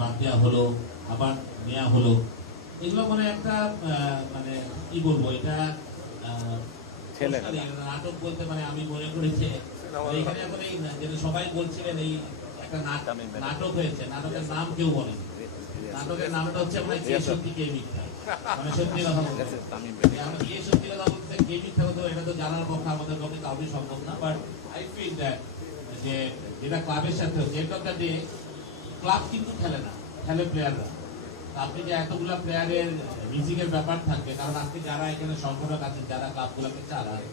বাদ দেওয়া হলো আবার নেওয়া হলো। এগুলো মানে একটা মানে কি বলব এটা নাটক বলতে মানে আমি মনে করি যে এখানে এখন এই যেটা সবাই বলছিলেন এই একটা নাটক হয়েছে। নাটকের নাম কেউ বলেন। নাটকের নামটা হচ্ছে কে সত্যি কে মিথ্যা। মানে সত্যি কথা বলতে। কে সত্যি কথা বলতে কে মিথ্যা কথা এটা তো জানার পক্ষে আমাদের পক্ষে কাউকে সম্ভব না। বাট আই ফিল দ্যাট যে যেটা ক্লাবের সাথে হচ্ছে এটা ক্লাব কিন্তু খেলে না, খেলে প্লেয়াররা আপনি যে এতগুলা প্লেয়ারের মিউজিকের ব্যাপার থাকবে কারণ আজকে যারা এখানে সংগঠক আছে যারা ক্লাবগুলোকে চালায়,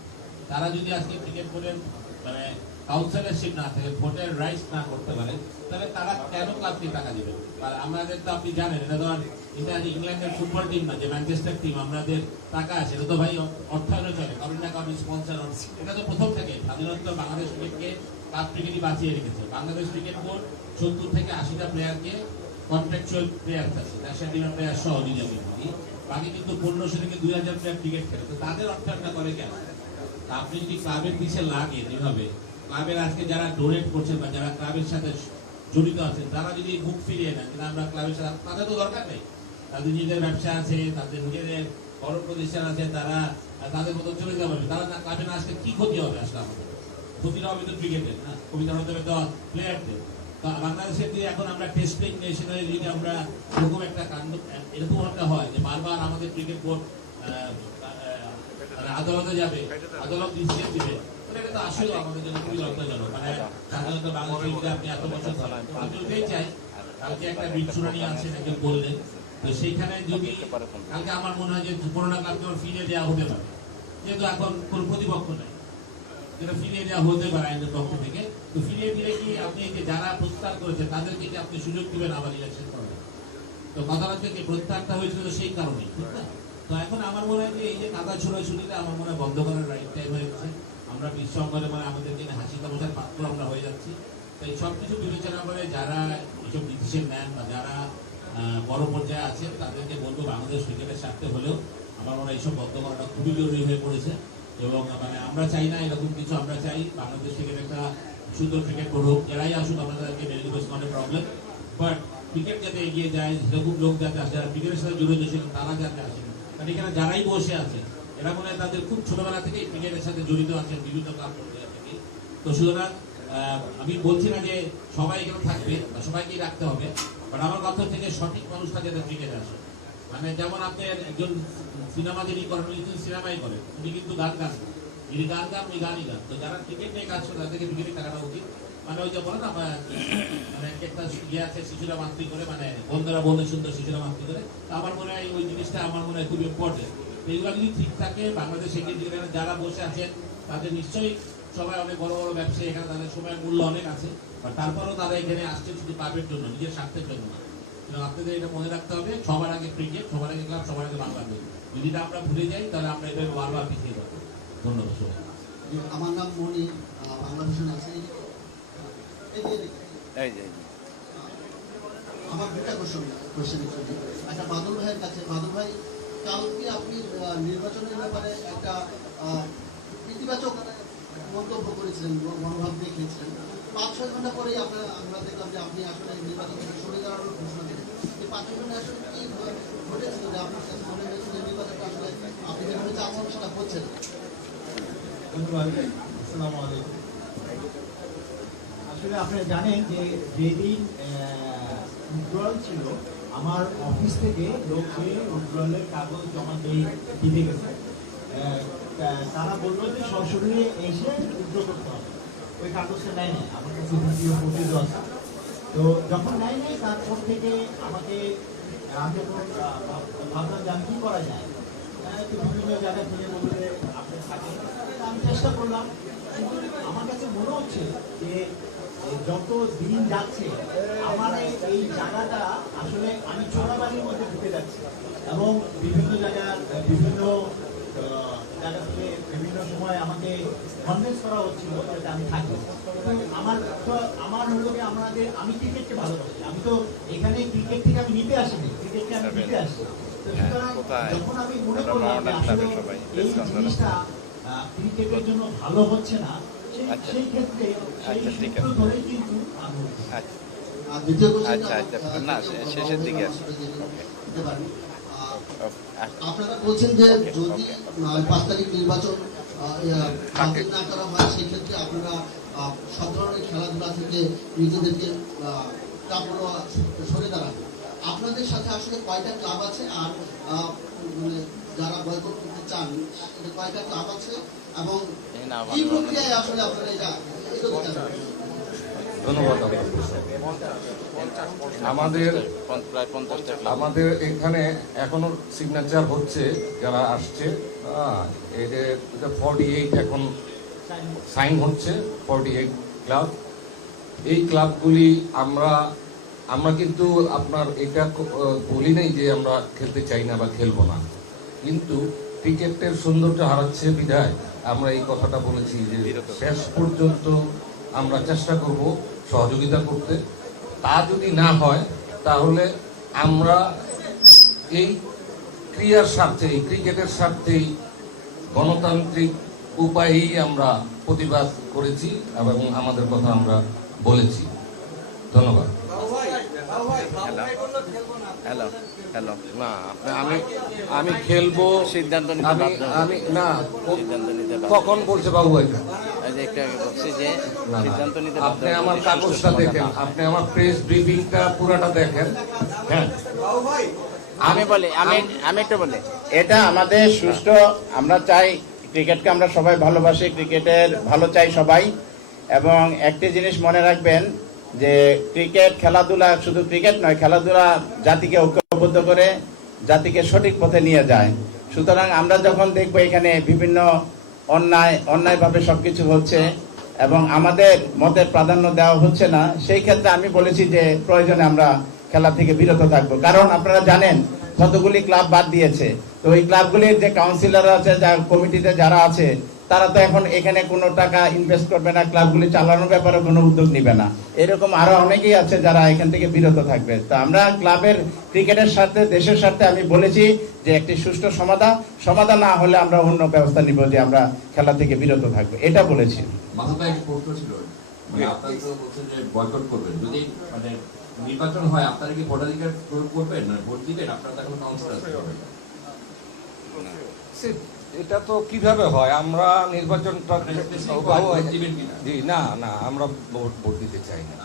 তারা যদি আজকে ক্রিকেট বোর্ডের মানে কাউন্সিলরশিপ না থাকে ভোটের রাইটস না করতে পারে, তাহলে তারা কেন ক্লাবকে টাকা দিবে? আর আমাদের তো আপনি জানেন, এটা আর এটা ইংল্যান্ডের ফুটবল টিম না, যে ম্যানচেস্টার টিম আমাদের টাকা আছে, এটা তো ভাই অর্থায়নে চলে কারণ না কারণ স্পন্সর এটা তো প্রথম থেকে সাধারণত বাংলাদেশ ক্রিকেটকে ক্লাব ক্রিকেটই বাঁচিয়ে রেখেছে। বাংলাদেশ ক্রিকেট বোর্ড সত্তর থেকে আশিটা প্লেয়ারকে কন্ট্রাকচুয়াল প্লেয়ার আছে ন্যাশনাল প্লেয়ার সহ নিজেকে বাকি কিন্তু পনেরোশো থেকে দুই হাজার প্লেয়ার ক্রিকেট খেলে তো তাদের অর্থায়নটা করে কেন? আপনি যদি ক্লাবের পিছিয়ে লাগে যেভাবে ক্লাবের আজকে যারা ডোনেট করছেন বা যারা ক্লাবের সাথে জড়িত আছেন তারা যদি মুখ ফিরিয়ে নেন কিন্তু আমরা ক্লাবের সাথে তাদের তো দরকার নেই। তাদের নিজেদের ব্যবসা আছে, তাদের নিজেদের বড় প্রতিষ্ঠান আছে, তারা তাদের মতো চলে যাবে। তারা না ক্লাবে না আসলে কি ক্ষতি হবে আসলে আমাদের? ক্ষতিটা হবে তো ক্রিকেটের না? কবিতা হবে তো প্লেয়ারদের বাংলাদেশের এখন আমরা টেস্টিং নেশনের যদি আমরা এরকম একটা কাণ্ড, এরকম একটা হয় যে বারবার আমাদের ক্রিকেট বোর্ড আদালতে যাবে, আদালত ডিসিশন দিবে মানে আপনি এত বছর চাই, কালকে একটা বললেন, তো সেইখানে কালকে আমার মনে হয় যে করোনা কালকে ওর ফিরিয়ে দেওয়া হতে পারে। যেহেতু এখন কোন প্রতিপক্ষ নাই। যেটা ফিরিয়ে দেওয়া হতে পারে আইনের পক্ষ থেকে, তো ফিরিয়ে দিলে কি আপনি যে যারা প্রত্যাহার করেছে, তাদেরকে কি আপনি সুযোগ দিবেন আবার ইলেকশন করার তো কথা হচ্ছে যে প্রত্যাহারটা হয়েছিল সেই কারণেই, ঠিক না? তো এখন আমার মনে হয় যে এই যে কাদা ছোড়াই ছুটিটা আমার মনে হয় বন্ধ করার রাইট টাইম হয়ে গেছে। আমরা বিশ্বঙ্গরে মানে আমাদের জন্য হাসি তামাশার পাত্র আমরা হয়ে যাচ্ছি। তো এই সব কিছু বিবেচনা করে যারা এইসব ডিসিশন নেন বা যারা বড় পর্যায়ে আছেন, তাদেরকে বলব বাংলাদেশ ক্রিকেটের স্বার্থে হলেও আমার মনে হয় এইসব বন্ধ করাটা খুবই জরুরি হয়ে পড়েছে। এবং মানে আমরা চাই না এরকম কিছু, আমরা চাই বাংলাদেশ ক্রিকেট একটা সুন্দর ক্রিকেট করুক। এরাই আসুক, আমরা তাদেরকে মেনে প্রবলেম বাট ক্রিকেট যাতে এগিয়ে যায় সেরকম লোক যাতে আসে, যারা ক্রিকেটের সাথে জড়িত ছিলেন, তারা যাতে আসেন কারণ এখানে যারাই বসে আছে, এরা মনে হয় তাদের খুব ছোটবেলা থেকে ক্রিকেটের সাথে জড়িত আছেন, বিভিন্ন ক্লাব পর্যায়ে থেকে তো সুতরাং আমি বলছি না যে সবাই এখানে থাকবে বা সবাইকেই রাখতে হবে বাট আমার কথা যে সঠিক মানুষটা যাতে ক্রিকেটে আসে। মানে যেমন আপনি একজন সিনেমা যিনি করেন কিন্তু সিনেমাই করেন। উনি কিন্তু গান গান। যিনি গান গান, উনি গানই গান। তো যারা ক্রিকেট নিয়ে কাজ করে তাদেরকে ক্রিকেটে টাকাটা উচিত। মানে ওই যে বলে না মানে একটা ইয়ে আছে, শিশুরা মাতৃ করে মানে বন্ধুরা, বন্ধু সুন্দর শিশুরা মাতৃ করে। তো আমার মনে হয় ওই জিনিসটা আমার মনে হয় খুব ইম্পর্টেন্ট এইগুলো যদি ঠিক থাকে, বাংলাদেশে এখানে যারা বসে আছেন, তাদের নিশ্চয়ই সবাই অনেক বড় বড় ব্যবসায়ী, এখানে তাদের সময়ের মূল্য অনেক আছে। তারপরেও তারা এখানে আসছে শুধু ক্লাবের জন্য, নিজের স্বার্থের জন্য না। আপনাদের এটা মনে রাখতে হবে সবার আগে ক্রিকেট সবার আগে ক্লাব সবার আগে বাংলাদেশ যদি এটা আমরা ভুলে যাই তাহলে আমরা এভাবে বারবার পিছিয়ে যাব। ধন্যবাদ সবাই। আমার নাম মনি বাংলাদেশে আছি এই যে আমার দুটা কোশ্চেন কোশ্চেন আচ্ছা বাদল ভাইয়ের কাছে বাদল ভাই কালকে আপনি নির্বাচনের ব্যাপারে একটা ইতিবাচক মন্তব্য করেছিলেন মনোভাব দেখিয়েছিলেন। পাঁচ ছয় ঘণ্টা পরেই আপনার আমরা দেখলাম যে আপনি আসলে নির্বাচন থেকে সরে যাওয়ার আসলে আপনার জানেন যে যেদিন উজ্জ্বল ছিল, আমার অফিস থেকে লোক গিয়ে উজ্জ্বলের কাগজ জমা দিয়ে দিতে গেছে। তারা বলল যে সরাসরি এসে উজ্জ্ব করতে হবে। ওই কাগজটা নেয় না আমার কাছে ফুটেজ আছে। তো যখন নেয় নাই তারপর থেকে আমাকে আমি যখন ভাবলাম যে আমি কী করা যায়? তো বিভিন্ন জায়গা থেকে বলতে আপনি থাকেন আমি চেষ্টা করলাম। কিন্তু আমার কাছে মনে হচ্ছে যে যত দিন যাচ্ছে, আমার এই- জায়গাটা আসলে আমি চোরাবাড়ির মধ্যে ঢুকে যাচ্ছি। এবং বিভিন্ন জায়গার, বিভিন্ন জায়গা থেকে বিভিন্ন সময় আমাকে কনভিন্স করা হচ্ছিল যাতে আমি থাকি কিন্তু আমার আমার হলো কি আমাদের আমি ক্রিকেটকে ভালোবাসি। আমি তো এখানে ক্রিকেট থেকে আমি নিতে আসিনি ক্রিকেটকে আমি নিতে আসি তো সুতরাং কোথায়? যখন আমি মনে করলাম যে মডার্ন আসলে ক্লাবে সবাই, এই জিনিসটা ক্রিকেটের জন্য ভালো হচ্ছে না সেই- আচ্ছা। ক্ষেত্রে সেই আচ্ছা, সূত্র ধরে কিন্তু আচ্ছা। আর দ্বিতীয় কোশ্চেন আচ্ছা, আচ্ছা, না, শেষের দিকে আছে। আপনারা বলছেন যে যদি পাঁচ তারিখ নির্বাচন না করা হয় সেই ক্ষেত্রে আপনারা সব ধরনের খেলাধুলা থেকে নিজেদেরকে কাপড় সরে দাঁড়ান। আপনাদের সাথে আসলে কয়টা ক্লাব আছে? আর মানে যারা বয়কট করতে চান কয়টা ক্লাব আছে? এবং কি প্রক্রিয়ায় আসলে আপনারা এটা ধন্যবাদ আমাদের পঞ্চাশটা আমাদের এখানে এখনও সিগনেচার হচ্ছে যারা আসছে। এই যে ফর্টি এইট এখন সাইন হচ্ছে ফর্টি এইট ক্লাব। এই ক্লাবগুলি আমরা আমরা কিন্তু আপনার এটা বলি নাই যে আমরা খেলতে চাই না বা খেলব না। কিন্তু ক্রিকেটের সৌন্দর্য হারাচ্ছে বিধায় আমরা এই কথাটা বলেছি যে শেষ পর্যন্ত আমরা চেষ্টা করব সহযোগিতা করতে। তা যদি না হয় তাহলে আমরা এই ক্রিয়ার স্বার্থেই ক্রিকেটের স্বার্থেই গণতান্ত্রিক উপায়েই আমরা প্রতিবাদ করেছি এবং আমাদের কথা আমরা বলেছি। ধন্যবাদ। Hello hello. না আপনি- আমি আমি খেলব সিদ্ধান্ত নিতে আমি না কখন বলছে বাবু এটা আপনি আমার কাগজটা দেখেন আপনি আমার প্রেস ব্রিফিংটা পুরাটা দেখেন। হ্যাঁ। আমি বলি আমি আমি একটু বলি। এটা আমাদের সুষ্ঠু আমরা চাই ক্রিকেটকে আমরা সবাই ভালোবাসি, ক্রিকেটের ভালো চাই সবাই। এবং একটি জিনিস মনে রাখবেন যে ক্রিকেট খেলাধুলা শুধু ক্রিকেট নয়, খেলাধুলা জাতিকে ঐক্যবদ্ধ করে, জাতিকে সঠিক পথে নিয়ে যায়। সুতরাং আমরা যখন দেখব এখানে বিভিন্ন অন্যায়, অন্যায়ভাবে সব কিছু হচ্ছে এবং আমাদের মতের প্রাধান্য দেওয়া হচ্ছে না, সেই ক্ষেত্রে আমি বলেছি যে প্রয়োজনে আমরা খেলা থেকে বিরত থাকব। কারণ আপনারা জানেন কতগুলি ক্লাব বাদ দিয়েছে তো ওই ক্লাবগুলির যে কাউন্সিলর আছে, যা কমিটিতে যারা আছে, তারা তো এখন এখানে কোনো টাকা ইনভেস্ট করবে না, ক্লাবগুলি চালানোর ব্যাপারে কোনো উদ্যোগ নিবে না। এরকম আরও অনেকেই আছে যারা এখান থেকে বিরত থাকবে। তো আমরা ক্লাবের ক্রিকেটের স্বার্থে দেশের স্বার্থে আমি বলেছি যে একটি সুষ্ঠু সমাধান। সমাধান না হলে আমরা অন্য ব্যবস্থা নিব যে আমরা খেলা থেকে বিরত থাকব। এটা বলেছি। মানে মানে নির্বাচন হয়, আপনারা কি ভোটাধিকার প্রয়োগ করবেন? ভোট দিবেন? আপনারা তো এখন কাউন্সিলর এটা তো কীভাবে হয়? আমরা নির্বাচনটা জি না না আমরা ভোট ভোট দিতে চাই না।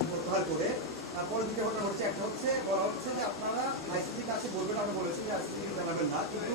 মানে তারপরে দুটো ঘটনা হচ্ছে একটা হচ্ছে বলা হচ্ছে যে আপনারা আইসিসির কাছে বলবেন আমরা বলেছি যে আইসিসি জানাবেন না কিন্তু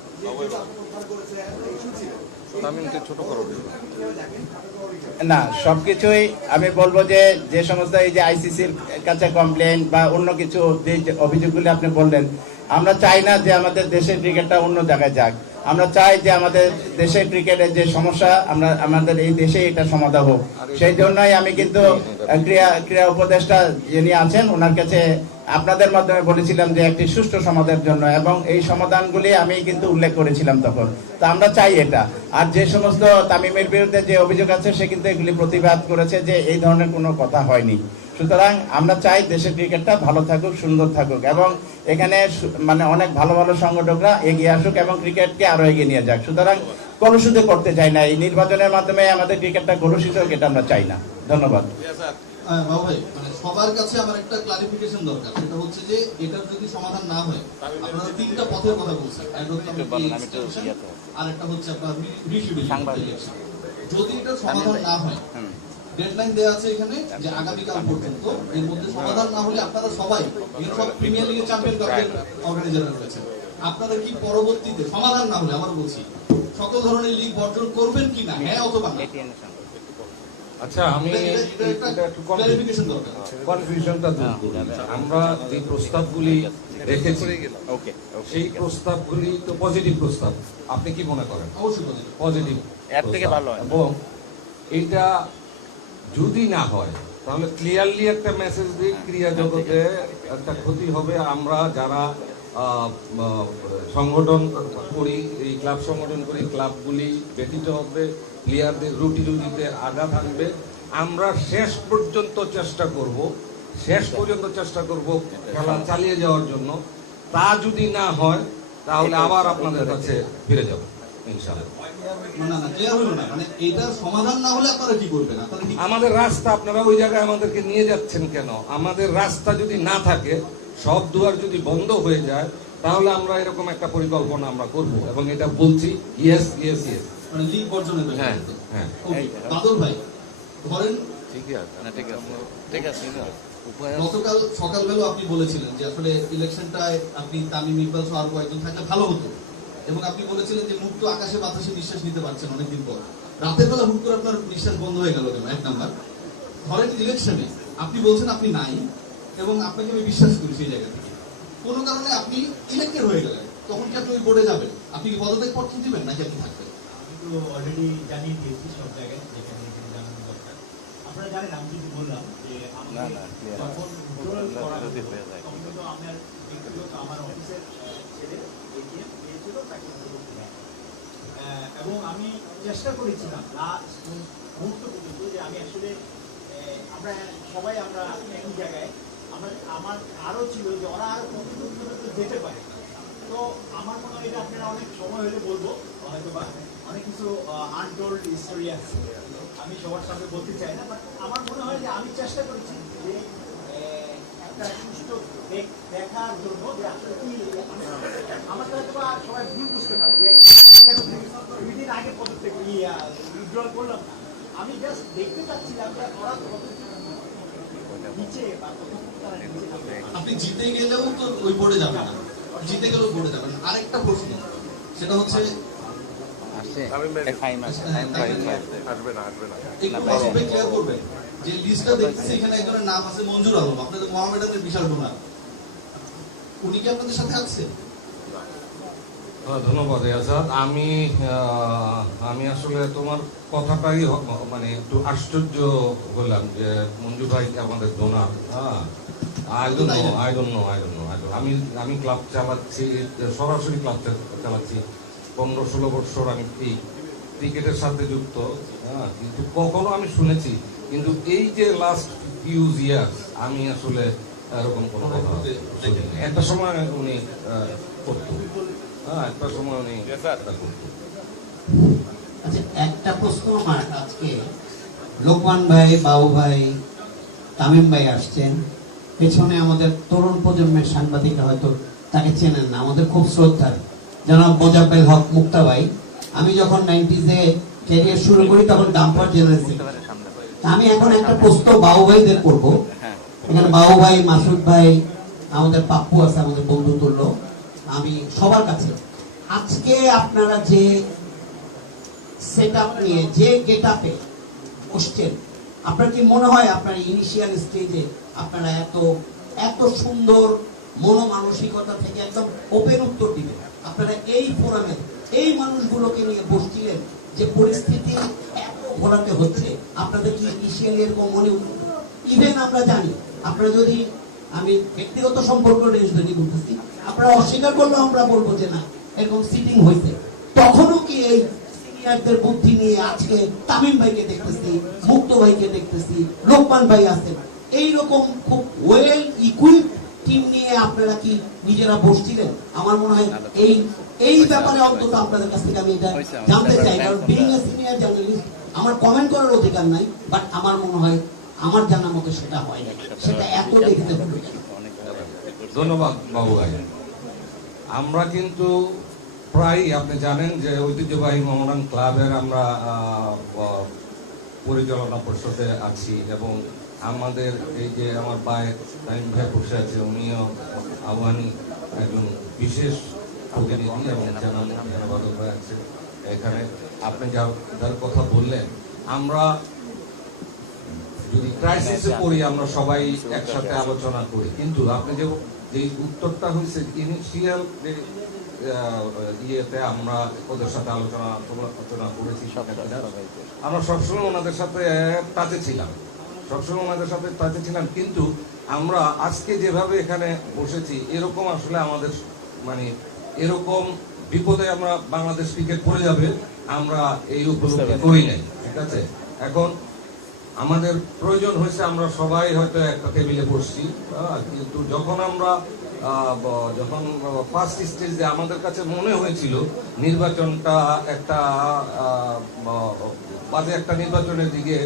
না সবকিছুই আমি বলব যে যে সমস্ত এই যে আইসিসির কাছে কমপ্লেন বা অন্য কিছু যে অভিযোগগুলি আপনি বললেন আমরা চাই না যে আমাদের দেশের ক্রিকেটটা অন্য জায়গায় যাক। আমরা চাই যে আমাদের দেশের ক্রিকেটের যে সমস্যা আমরা আমাদের এই দেশে এটা সমাধান হোক। সেই জন্যই আমি কিন্তু আহ, ক্রীড়া ক্রীড়া উপদেষ্টা যিনি আছেন ওনার কাছে আপনাদের মাধ্যমে বলেছিলাম যে একটি সুষ্ঠু সমাধানের জন্য, এবং এই সমাধানগুলি আমি কিন্তু উল্লেখ করেছিলাম তখন। তো আমরা চাই এটা। আর যে সমস্ত তামিমের বিরুদ্ধে যে অভিযোগ আছে, সে কিন্তু এগুলি প্রতিবাদ করেছে যে এই ধরনের কোনো কথা হয়নি। সুতরাং আমরা চাই দেশের ক্রিকেটটা ভালো থাকুক, সুন্দর থাকুক, এবং এখানে মানে অনেক ভালো ভালো সংগঠকরা এগিয়ে আসুক এবং ক্রিকেটকে আরও এগিয়ে নিয়ে যাক। সুতরাং কলুষিত করতে চাই না। এই নির্বাচনের মাধ্যমে আমাদের ক্রিকেটটা কলুষিত হোক, এটা আমরা চাই না। ধন্যবাদ। বাবু ভাই মানে সবার কাছে আমার একটা ক্লারিফিকেশন দরকার। সেটা হচ্ছে যে এটার যদি সমাধান না হয় আপনারা তিনটা পথের কথা বলছেন। একটা হচ্ছে একটু বলেন, আমি একটু ইয়াতে। আর একটা হচ্ছে আপনার যদি এটার সমাধান না হয় ডেডলাইন দেওয়া আছে এখানে যে আগামীকাল পর্যন্ত এর মধ্যে সমাধান না হলে আপনারা সবাই এখানে সব প্রিমিয়ার লিগের চ্যাম্পিয়ন কাপের অর্গানাইজার রয়েছেন। আপনারা কি পরবর্তীতে সমাধান না হলে আবার বলছি সকল ধরনের লিগ বর্জন করবেন কি না হ্যাঁ অথবা না? Clarification দরকার। কনফিউশনটা দূর করি। আমরা যে প্রস্তাবগুলি রেখেছি ওকে সেই প্রস্তাবগুলি তো পজিটিভ প্রস্তাব। আপনি কি মনে করেন? অবশ্যই পজিটিভ এর থেকে ভালো এবং এটা যদি না হয় তাহলে ক্লিয়ারলি একটা মেসেজ দিই ক্রিয়া জগতে একটা ক্ষতি হবে। আমরা যারা সংগঠন করি এই ক্লাব সংগঠন করি ক্লাবগুলি ব্যতীত হবে। প্লেয়ারদের রুটি রুটিতে আঘাত থাকবে আমরা শেষ পর্যন্ত চেষ্টা করব শেষ পর্যন্ত চেষ্টা করব খেলা চালিয়ে যাওয়ার জন্য। তা যদি না হয় তাহলে আবার আপনাদের কাছে ফিরে যাব ইনশাআল্লাহ। না না ক্লিয়ার হলো না। মানে এটার সমাধান না হলে আপনারা কি করবেন? আপনারা কি আমাদের রাস্তা আপনারা ওই জায়গায় আমাদেরকে নিয়ে যাচ্ছেন কেন? আমাদের রাস্তা যদি না থাকে সব দুয়ার যদি বন্ধ হয়ে যায় তাহলে আমরা এরকম একটা পরিকল্পনা আমরা করব। এবং এটা বলছি ইয়েস ইয়েস ইয়েস মানে লিগ বর্জনের ব্যাপারে হ্যাঁ হ্যাঁ। বাদল ভাই ধরেন ঠিক আছে। ঠিক আছে। গতকাল সকালবেলা আপনি বলেছিলেন যে আসলে ইলেকশনটায় আপনি তামিম ইকবাল সহ আরও কয়েকজন থাকলে ভালো হতো। এবং আপনি বলেছিলেন যে মুক্ত আকাশে বাতাসে নিঃশ্বাস নিতে পারছেন অনেকদিন পর। রাতের বেলা হুট করে আপনার নিঃশ্বাস বন্ধ হয়ে গেল কেন? এক নাম্বার। ধরেন ইলেকশনে আপনি বলছেন আপনি নাই এবং আপনাকে আমি বিশ্বাস করি সেই জায়গা থেকে। কোনো কারণে আপনি ইলেক্টেড হয়ে গেলেন। তখন কি আপনি ওই বোর্ডে যাবেন? আপনি কি পদত্যাগ পত্র দিবেন? নাকি আপনি থাকবেন? তো অলরেডি জানিয়ে দিয়েছি সব জায়গায় যেখানে যেখানে জানানো দরকার। আপনারা জানেন আমি যদি বললাম যে আমাকে যখন withdrawal করা যদি হতো, যায়। তখন কিন্তু আমার ব্যক্তিগত আমার অফিসের ছেলে এগিয়ে তাকে এবং আমি চেষ্টা করেছিলাম লাস্ট মুহূর্ত পর্যন্ত যে আমি আসলে আমরা সবাই আমরা একই জায়গায় আমার আমার আরও ছিল যে ওরা আরও কতদূর পর্যন্ত যেতে পারে। তো আমার মনে হয় এটা আপনারা অনেক সময় হলে বলব হয়তো বা অনেক কিছু আনটোল্ড হিস্টোরি আছে আমি সবার সামনে বলতে চাই না বাট আমার মনে হয় যে আমি চেষ্টা করেছি যে একটা সুষ্ঠু দেখার জন্য যে আসলে কি আমার হয়তো বা সবাই ভুল বুঝতে পারে কেন আগে পদত্যাগ করলাম না আমি জাস্ট দেখতে চাচ্ছিলাম যে নিচে। আপনি জিতে গেলেও তো ওই বোর্ডে যাবেন না জিতে গেলেও বোর্ডে যাবেন। আরেকটা প্রশ্ন, সেটা হচ্ছে ফাইম আছে ফাইম ফাইম আছে। একটু ক্লিয়ার করবেন যে লিস্টটা দেখতেছি এখানে একজনের নাম আছে মঞ্জুর আলম। আপনাদের মোহামেডানের বিশাল ডোনার উনি কি আপনাদের সাথে আছে? ধন্যবাদ আজাদ আমি আমি আসলে তোমার কথাটাই মানে একটু আশ্চর্য হলাম যে মঞ্জু ভাই আমাদের ডোনার হ্যাঁ। No I don't know I আমি আমি ক্লাব চালাচ্ছি সরাসরি ক্লাব চালাচ্ছি। পনেরো ষোলো বছর আমি এই ক্রিকেটের সাথে যুক্ত হ্যাঁ কিন্তু কখনো আমি শুনেছি কিন্তু এই যে লাস্ট ফিউজ ইয়ার্স আমি আসলে এরকম কোনো কথা একটা সময় উনি করতো। হ্যাঁ একটা সময় উনি করতো। আচ্ছা একটা প্রশ্ন আমার আজকে। লোকমান ভাই বাবু ভাই তামিম ভাই আসছেন। পেছনে আমাদের তরুণ প্রজন্মের সাংবাদিকরা হয়তো তাকে চেনেন না আমাদের খুব শ্রদ্ধার। জনাব মোজাব্বেল হক মুক্তা ভাই আমি যখন নাইনটিজে ক্যারিয়ার শুরু করি তখন ডাম্পার সামনে আমি এখন একটা প্রশ্ন বাবু ভাইদের করব। এখানে বাবু ভাই মাসুদ ভাই, আমাদের পাপ্পু আছে, আমাদের বন্ধু তুল্য আমি সবার কাছে, আজকে আপনারা যে সেট আপ নিয়ে, যে গেট আপে বসছেন, আপনার কি মনে হয় আপনার ইনিশিয়াল স্টেজে আপনারা এত এত সুন্দর মনোমানসিকতা থেকে একদম ওপেন উত্তর দিবেন? আপনারা এই ফোরামে এই মানুষগুলোকে নিয়ে বসছিলেন যে পরিস্থিতি ঘোরাতে হচ্ছে, আপনাদের কি ইনিশিয়ালি এরকম মনে ইভেন আমরা জানি, আপনারা যদি আমি ব্যক্তিগত সম্পর্ক যদি বলতেছি, আপনারা অস্বীকার করলেও আমরা বলব যে না, এরকম সিটিং হয়েছে। তখনও কি এই সিনিয়রদের বুদ্ধি নিয়ে আজকে তামিম ভাইকে দেখতেছি, মুক্ত ভাইকে দেখতেছি, লোকমান ভাই আছেন এইরকম খুব ওয়েল ইকুইপ টিম নিয়ে আপনারা কি নিজেরা বসছিলেন? আমার মনে হয় এই এই ব্যাপারে অন্তত আপনাদের কাছ থেকে আমি এটা জানতে চাই। কারণ বিং এ সিনিয়র জার্নালিস্ট আমার কমেন্ট করার অধিকার নাই বাট আমার মনে হয় আমার জানা মতো সেটা হয় না সেটা এত দেখতে অনেক ধন্যবাদ বাবু ভাই। আমরা কিন্তু প্রায় আপনি জানেন যে ঐতিহ্যবাহী মোহামেডান ক্লাবের আমরা পরিচালনা পরিষদে আছি এবং আমাদের এই যে আমার পায়ে টাইম ভাই বসে আছে, উনিও আহ্বানী একজন বিশেষ প্রতিনিধি এবং জানাবাদক ভাই আছে এখানে। আপনি যার কথা বললেন, আমরা যদি ক্রাইসিসে পড়ি, আমরা সবাই একসাথে আলোচনা করি। কিন্তু আপনি যে যে উত্তরটা হয়েছে ইনিশিয়াল ইয়েতে আমরা ওদের সাথে আলোচনা সমালোচনা করেছি আমরা সবসময় ওনাদের সাথে টাচে ছিলাম। সবসময় ওনাদের সাথে তাতে ছিলাম। কিন্তু আমরা আজকে যেভাবে এখানে বসেছি এরকম আসলে আমাদের মানে এরকম বিপদে আমরা বাংলাদেশ ক্রিকেট পড়ে যাবে আমরা এই উপলব্ধি করি নাই। ঠিক আছে? এখন আমাদের প্রয়োজন হয়েছে আমরা সবাই হয়তো একটা টেবিলে বসছি আহ, কিন্তু যখন আমরা যখন ফার্স্ট স্টেজে আমাদের কাছে মনে হয়েছিল নির্বাচনটা একটা বাজে একটা নির্বাচনের দিকে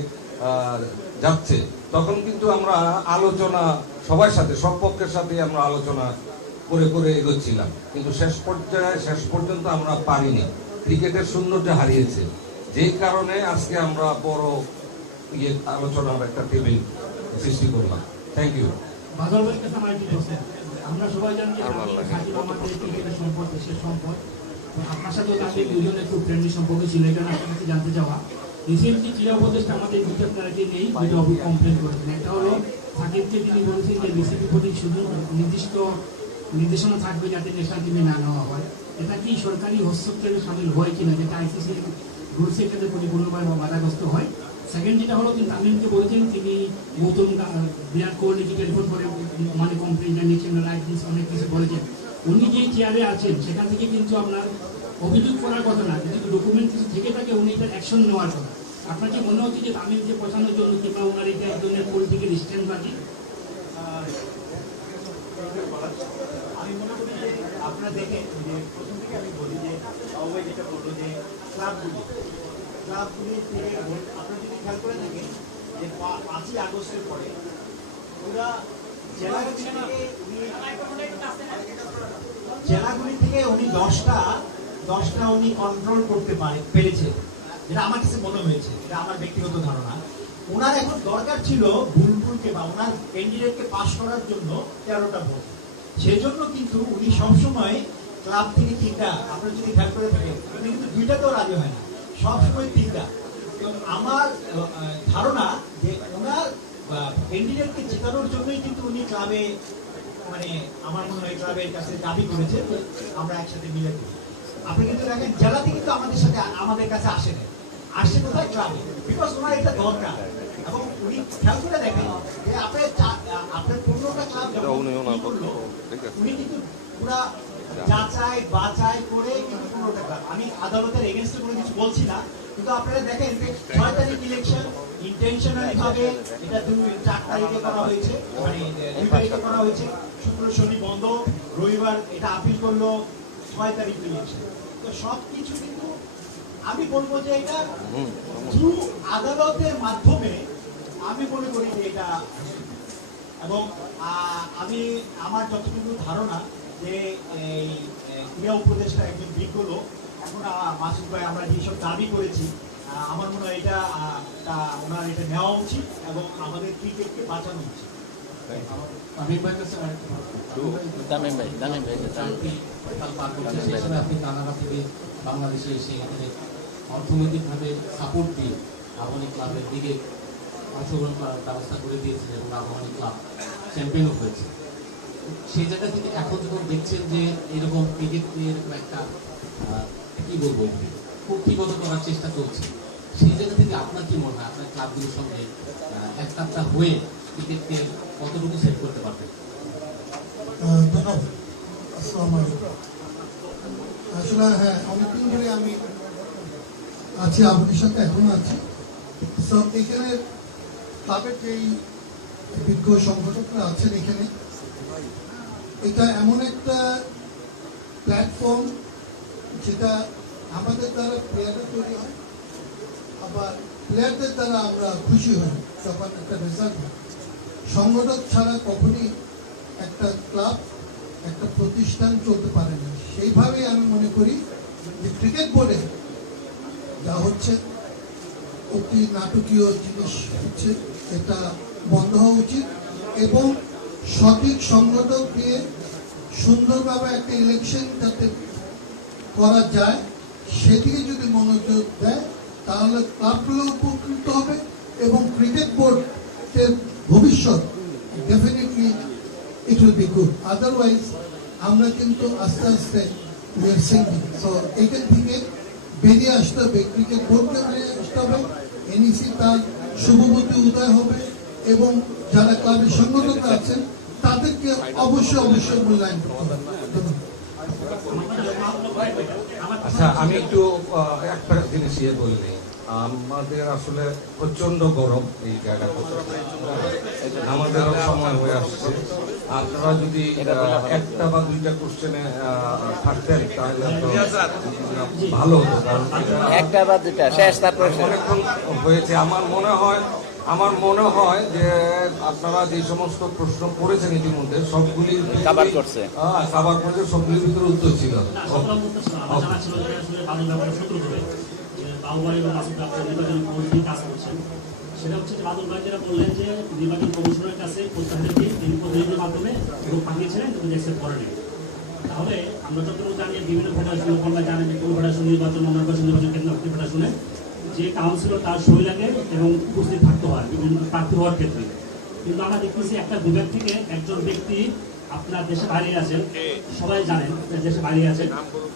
যাচ্ছে তখন কিন্তু আমরা আলোচনা সবার সাথে সব পক্ষের সাথে আমরা আলোচনা করে করে এগোচ্ছিলাম কিন্তু শেষ পর্যায়ে শেষ পর্যন্ত আমরা পারিনি। ক্রিকেটের সৌন্দর্য হারিয়েছে যেই কারণে আজকে আমরা বড় ইয়ে আলোচনার একটা টেবিল সৃষ্টি করলাম। থ্যাংক ইউ বাদল ভাইয়ের কাছে আমার সবাই জানি আমাদের ক্রিকেটের সম্পদ দেশের সম্পদ। আপনার সাথেও তাদের দুজনের খুব ফ্রেন্ডলি সম্পর্ক ছিল এটা আপনার কাছে জানতে চাওয়া। রিসেন্টলি ক্রীড়া উপদেষ্টা আমাদের নেই দুটো অফিস কমপ্লেন করেছেন। একটা হলো সাকিবকে তিনি বলেছেন যে বিসিবি প্রতি শুধু নির্দিষ্ট নির্দেশনা থাকবে যাতে ন্যাশনাল টিমে না নেওয়া হয়। এটা কি সরকারি হস্তক্ষেপে সামিল হয় কিনা যেটা আইসিসি রুলসের ক্ষেত্রে পরিপূর্ণভাবে বাধাগ্রস্ত হয়? সেকেন্ড যেটা হলো, তিনি তামিমকে বলেছেন, তিনি গৌতম বিরাট কোহলিকে টেলিফোন করে মানে কমপ্লেন জানিয়েছেন দিস অনেক কিছু বলেছেন। উনি যেই চেয়ারে আছেন, সেখান থেকে কিন্তু আপনার অভিযোগ করার কথা না, কিন্তু ডকুমেন্ট কিছু থেকে থাকে, উনি এটা অ্যাকশন নেওয়ার কথা। আপনার কি মনে হচ্ছে যে তামিমকে পছানোর জন্য কিংবা ওনার এটা এক ধরনের পলিটিক্যাল স্ট্যান্ড বাকি? আমি মনে করি যে যে প্রথম থেকে আমি বলি যে সবাই যেটা বলল যে ক্লাবগুলি ক্লাবগুলি থেকে খেয়াল করে থাকেন যে পাঁচই আগস্টের পরে ওরা জেলাগুলি থেকে উনি জেলাগুলি থেকে উনি দশটা দশটা উনি কন্ট্রোল করতে পারে পেরেছে। যেটা আমার কাছে মনে হয়েছে এটা আমার ব্যক্তিগত ধারণা। ওনার এখন দরকার ছিল বুলবুলকে বা ওনার ক্যান্ডিডেটকে পাশ করার জন্য তেরোটা ভোট। সেজন্য কিন্তু উনি সবসময় ক্লাব থেকে তিনটা আপনারা যদি খেয়াল করে থাকেন উনি কিন্তু দুইটাতেও রাজি হয় না। সবসময় তিনটা। আমার ধারণা যে ওনার ক্যান্ডিডেটকে জেতানোর জন্যই কিন্তু উনি ক্লাবে মানে আমার মনে হয় ক্লাবের কাছে দাবি করেছে আমরা একসাথে মিলে আপনি কিন্তু দেখেন জেলাতে কিন্তু আমাদের সাথে আমাদের কাছে আসে না। আসছে কোথায়? ক্লাবে। বিকজ ওনার এটা দরকার। এবং উনি খেয়াল করে দেখেন যে আপনার আপনার পনেরোটা ক্লাব। উনি কিন্তু পুরা যাচাই বাছাই করে কিন্তু পনেরোটা ক্লাব। আমি আদালতের এগেনস্টে কোনো কিছু বলছি না। কিন্তু আপনারা দেখেন যে ছয় তারিখ ইলেকশন ইন্টেনশনালি ভাবে এটা দুই চার তারিখে করা হয়েছে মানে দুই তারিখে করা হয়েছে। শুক্র শনি বন্ধ রবিবার এটা আপিল করল ছয় তারিখ ইলেকশন তো সব কিছু কিন্তু আমি বলব যে এটা থ্রু আদালতের মাধ্যমে আমি মনে করি যে এটা এবং আমি আমার যতটুকু ধারণা যে এই এ, ক্রীড়া উপদেষ্টা একজন বিজ্ঞ লোক এখন মাসুদ ভাই আমরা যেসব দাবি করেছি আমার মনে হয় এটা ওনার এটা নেওয়া উচিত এবং আমাদের ক্রিকেটকে বাঁচানো উচিত। তামিম ভাইয়ের কাছে তামিম ভাই তামিম ভাই কাল পার করছে সেই সময় আপনি কানাডা থেকে বাংলাদেশে এসে এখানে অর্থনৈতিকভাবে সাপোর্ট দিয়ে আবাহনী ক্লাবের দিকে অংশগ্রহণ করার ব্যবস্থা করে দিয়েছিলেন এবং আবাহনী ক্লাব চ্যাম্পিয়নও হয়েছে। সেই জায়গা থেকে এখন যখন দেখছেন যে এরকম ক্রিকেট নিয়ে এরকম একটা আহ, কি বলব কূক্ষিগত করার চেষ্টা করছে। সেই জায়গা থেকে আপনার কি মনে হয়? আপনার ক্লাবগুলোর সঙ্গে এক কাপটা হয়ে ক্রিকেটকে কতটুকু সেট করতে পারবেন? আসলে হ্যাঁ অনেকদিন ধরে আমি আছি, আপনাদের সাথে এখনও আছি। সব এখানে ক্লাবের যেই বিজ্ঞ সংগঠকরা আছেন এখানে, এটা এমন একটা প্ল্যাটফর্ম যেটা আমাদের দ্বারা প্লেয়াররা তৈরি হয়, আবার প্লেয়ারদের দ্বারা আমরা খুশি হই, যখন একটা রেজাল্ট হয়। সংগঠক ছাড়া কখনই একটা ক্লাব একটা প্রতিষ্ঠান চলতে পারে না। সেইভাবেই আমি মনে করি যে ক্রিকেট বোর্ডে যা হচ্ছে, অতি নাটকীয় জিনিস হচ্ছে, এটা বন্ধ হওয়া উচিত এবং সঠিক সংগঠক দিয়ে সুন্দরভাবে একটা ইলেকশন যাতে করা যায়, সেদিকে যদি মনোযোগ দেয়, তাহলে ক্লাবগুলো উপকৃত হবে এবং ক্রিকেট বোর্ডের ভবিষ্যৎ definitely it will be good otherwise আমরা কিন্তু আস্তে আস্তে উই আর সিঙ্কিং সো থেকে বেরিয়ে আসতে হবে ক্রিকেট বোর্ডকে বেরিয়ে আসতে হবে এনইসি তার শুভবতী উদয় হবে এবং যারা ক্লাবের সংগঠকরা আছেন, তাদেরকে অবশ্যই অবশ্যই মূল্যায়ন করতে হবে। আচ্ছা আমি একটু একটা জিনিস ইয়ে বললি আমাদের আসলে প্রচণ্ড গরম এই জায়গাটা। আমাদের সময় হয়ে আসছে। আপনারা যদি একটা বা দুইটা কোশ্চেনে থাকতেন তাহলে ভালো হতো। কারণ একটা বা দুটা শেষ তারপরে হয়েছে। আমার মনে হয় আমার মনে হয় যে আপনারা যে সমস্ত প্রশ্ন করেছেন ইতিমধ্যে সবগুলি ভিতরেই- করছে। হ্যাঁ কাবার করেছে সবগুলির ভিতরে উত্তর ছিল। করছেন সেটা হচ্ছে বাদল ভাই যেটা বললেন যে নির্বাচন কমিশনের কাছে প্রত্যাহারের দিন তিনি প্রতিনিধির মাধ্যমে পাঠিয়েছিলেন কিন্তু করেনি তাহলে আমরা যতটুকু জানি বিভিন্ন ফেডারেশন আপনারা জানেন যে কোন ফেডারেশন নির্বাচন অন্য নির্বাচন নির্বাচন কেন্দ্র ফেডারেশনে যে কাউন্সিলর তার সই লাগে এবং উপস্থিত থাকতে হয় বিভিন্ন প্রার্থী হওয়ার ক্ষেত্রে। কিন্তু আমরা দেখতেছি একটা বিভাগ থেকে একজন ব্যক্তি আপনার দেশে বাইরে আছেন। সবাই জানেন যে দেশে বাইরে আছেন।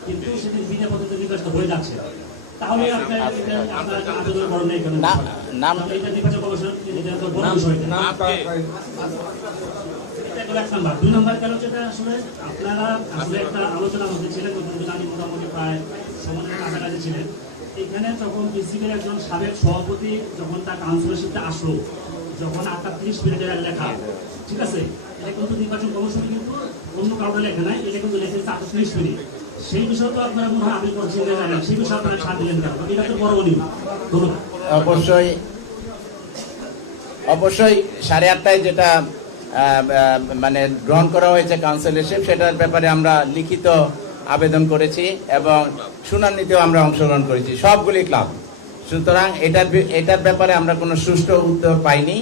কিন্তু সেটি বিনা পদ্ধতি নির্বাচিত হয়ে যাচ্ছে। তাহলে আপনার আপনার আবেদন করেন নাই কেন? নাম- এটা নির্বাচন কমিশন এটা তো বড় বিষয় না। নামটা এটা গেল এক নাম্বার। দুই নাম্বার কেন যেটা আসলে আপনারা আসলে একটা আলোচনার মধ্যে ছিলেন মোটামুটি প্রায় সমাজের কাছাকাছি ছিলেন। এখানে যখন বিসিবির একজন সাবেক সভাপতি যখন তার কাউন্সিলরশিপটা আসলো, যখন আটত্রিশ মিনিটের লেখা, ঠিক আছে? এটা কিন্তু নির্বাচন কমিশন কিন্তু অন্য কাউকে লেখে নাই, এটা কিন্তু লেখেছে আটত্রিশ মিনিট। সেই বিষয়ে তো আপনারা মনে হয় জানেন সেই বিষয়ে আপনারা ছাড় দিলেন কেন? এটা তো বড় ধন্যবাদ অবশ্যই অবশ্যই সাড়ে আটটায় যেটা মানে গ্রহণ করা হয়েছে কাউন্সিলরশিপ সেটার ব্যাপারে আমরা লিখিত আবেদন করেছি এবং শুনানিতেও আমরা অংশগ্রহণ করেছি। সবগুলি ক্লাব। সুতরাং এটার এটার ব্যাপারে আমরা কোনো সুষ্ঠু উত্তর পাইনি।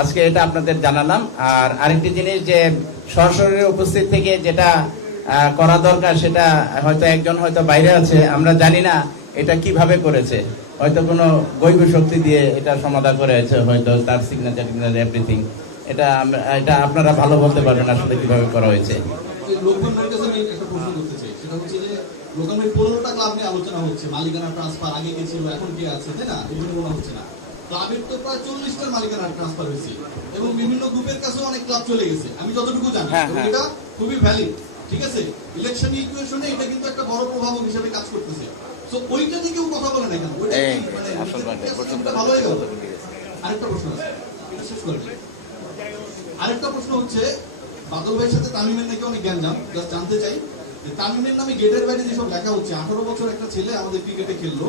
আজকে এটা আপনাদের জানালাম। আর আরেকটি জিনিস যে সরাসরি উপস্থিত থেকে যেটা করা দরকার সেটা হয়তো একজন হয়তো বাইরে আছে, আমরা জানি না এটা কীভাবে করেছে। হয়তো কোনো গৈব শক্তি দিয়ে এটা সমাধান করে হয়েছে হয়তো তার সিগনেচার টিগনেচার এভরিথিং এটা এটা আপনারা ভালো বলতে পারবেন আসলে কীভাবে করা হয়েছে। সেটা হচ্ছে যে ভাই পনেরোটা ক্লাব নিয়ে আলোচনা হচ্ছে। মালিকানা ট্রান্সফার আগে কে ছিল এখন কে আছে তাই না? এগুলো মনে হচ্ছে না। ক্লাবের তো প্রায় চল্লিশটার মালিকানা ট্রান্সফার হয়েছে এবং বিভিন্ন গ্রুপের কাছে অনেক ক্লাব চলে গেছে। আমি যতটুকু জানি হ্যাঁ, হ্যাঁ। এটা খুবই ভ্যালিড ঠিক আছে? ইলেকশন ইকুয়েশনে এটা কিন্তু একটা বড় প্রভাবক হিসেবে কাজ করতেছে। তো ওইটা নিয়ে কেউ কথা বলে না কেন? ওইটা মানে ভালো হয়ে গেল। আরেকটা প্রশ্ন আছে এটা শেষ আরেকটা প্রশ্ন হচ্ছে বাদল ভাইয়ের সাথে তামিমের নাকি অনেক জ্ঞান জাম জাস্ট জানতে চাই। তামিমের নামে গেটের বাইরে যেসব লেখা হচ্ছে আঠারো বছর একটা ছেলে আমাদের ক্রিকেটে খেললো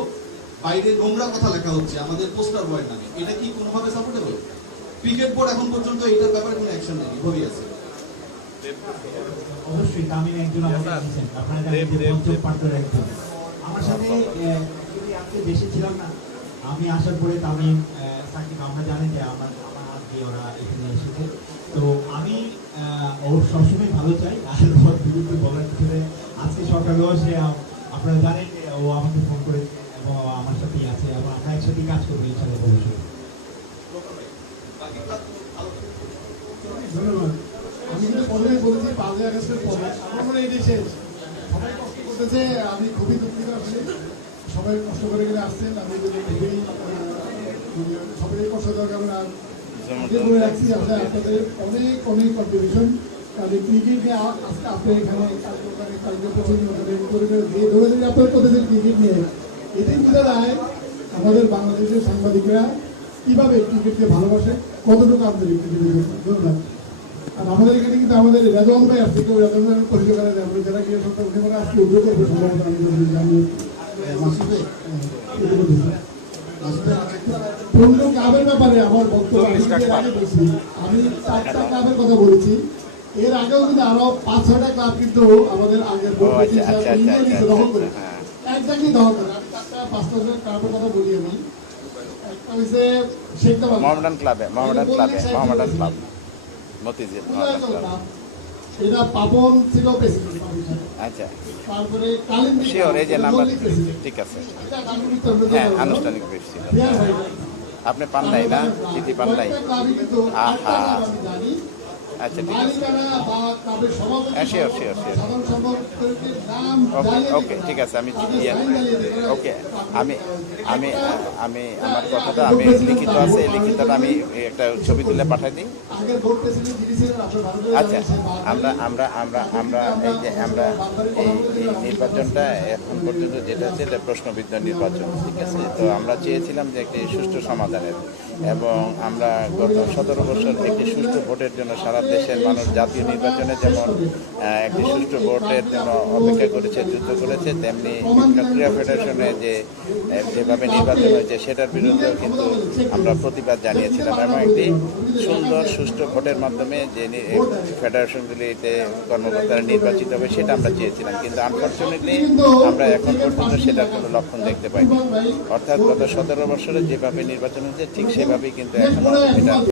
বাইরে নোংরা কথা লেখা হচ্ছে আমাদের পোস্টার বয়ের নামে। এটা কি কোনোভাবে সাপোর্টেবল ক্রিকেট বোর্ড এখন পর্যন্ত এটার ব্যাপারে কোনো অ্যাকশন নেই ভরি আছে। অবশ্যই তামিম একজন আমাকে দিয়েছেন। আপনারা জানেন যে পঞ্চম পাত্রের একজন। আমার সাথে যদি আজকে দেশে ছিলাম না। আমি আসার পরে তামিম আহ, সাকিব আমরা জানি যে আমার আমার হাত দিয়ে ওরা এখানে এসেছে। তো আমি আহ, ওর সবসময় ভালো চাই আর ওর বিরুদ্ধে বলার কিছু সকালেও সে আপনারা জানেন ও আমাকে ফোন করে এবং আমার সাথেই আছে এবং আমরা একসাথে কাজ করব ইনশাল্লাহ ভবিষ্যতে। ধন্যবাদ। আমি বলেছি পাঁচই আগস্টের পরে আমার মনে শেষ। সবাই কষ্ট করতেছে আমি খুবই দুঃখিত আসলে সবাই কষ্ট করে গেলে আসছেন আমি খুবই সবাই কষ্ট দরকার না আর বলে রাখছি আসলে আপনাদের অনেক অনেক কন্ট্রিবিউশন কারণ ক্রিকেট নিয়ে আজকে আপনি এখানে কালকে ওখানে কালকে পছন্দ করেন করে করে দিয়ে ধরে ধরে আপনারা করতেছেন ক্রিকেট নিয়ে। এতেই বোঝা যায় আমাদের বাংলাদেশের সাংবাদিকরা কীভাবে ক্রিকেটকে ভালোবাসে কতটুকু আন্তরিক ধন্যবাদ। আর আমাদের এখানে কিন্তু আমাদের রেজন ভাই আসছে কেউ রেজন ভাই পরিচয় করা যায় যারা গিয়ে সত্য উঠে আজকে উঠে করবে সম্ভবত আমি জানি ব্যাপারে আমার বক্তব্য আমি চারটা ক্লাবের কথা বলেছি। এর আগেও কিন্তু আরও পাঁচ ছয়টা ক্লাব কিন্তু আমাদের আগের আচ্ছা আচ্ছা আচ্ছা দখল করে হ্যাঁ। একজাক্টলি দখল করে আমি চারটা পাঁচটা ক্লাবের কথা বলি আমি। একটা হচ্ছে শেখ মোহামেডান ক্লাবে মোহামেডান ক্লাবে মোহামেডান ক্লাব। মতিঝিল ক্লাব। এটা পাপন ছিল প্রেসিডেন্ট আচ্ছা। তারপরে কালিন্দি শিওর এই যে নাম্বার ঠিক আছে। আনুষ্ঠানিক হ্যাঁ আনুষ্ঠানিক। আপনি পান নাই না? চিঠি পান নাই? আহা। আচ্ছা ঠিক আছে। সম্পাদকের নাম ওকে ওকে ঠিক আছে আমি ইয়ে। ওকে আমি আমি আমি আমার কথাটা আমি লিখিত আছে এই লিখিতটা আমি একটা ছবি তুলে পাঠাই দিই। আচ্ছা আমরা আমরা আমরা আমরা এই যে আমরা এই এই নির্বাচনটা এখন পর্যন্ত যেটা হচ্ছে এটা প্রশ্নবিদ্ধ নির্বাচন ঠিক আছে? তো আমরা চেয়েছিলাম যে একটি সুষ্ঠু সমাধানের। এবং আমরা গত সতেরো বছর একটি সুষ্ঠু ভোটের জন্য সারা দেশের মানুষ জাতীয় নির্বাচনে যেমন একটি সুষ্ঠু ভোটের জন্য অপেক্ষা করেছে, যুদ্ধ করেছে, তেমনি ক্রীড়া ফেডারেশনে যে যেভাবে নির্বাচন হয়েছে সেটার বিরুদ্ধেও কিন্তু আমরা প্রতিবাদ জানিয়েছিলাম এবং একটি সুন্দর, সুষ্ঠু ভোটের মাধ্যমে যে ফেডারেশনগুলিতে কর্মকর্তারা নির্বাচিত হবে সেটা আমরা চেয়েছিলাম। কিন্তু আনফর্চুনেটলি আমরা এখন পর্যন্ত সেটার কোনো লক্ষণ দেখতে পাইনি। অর্থাৎ গত সতেরো বছরে যেভাবে নির্বাচন হয়েছে, ঠিক সেভাবেই কিন্তু এখন এটা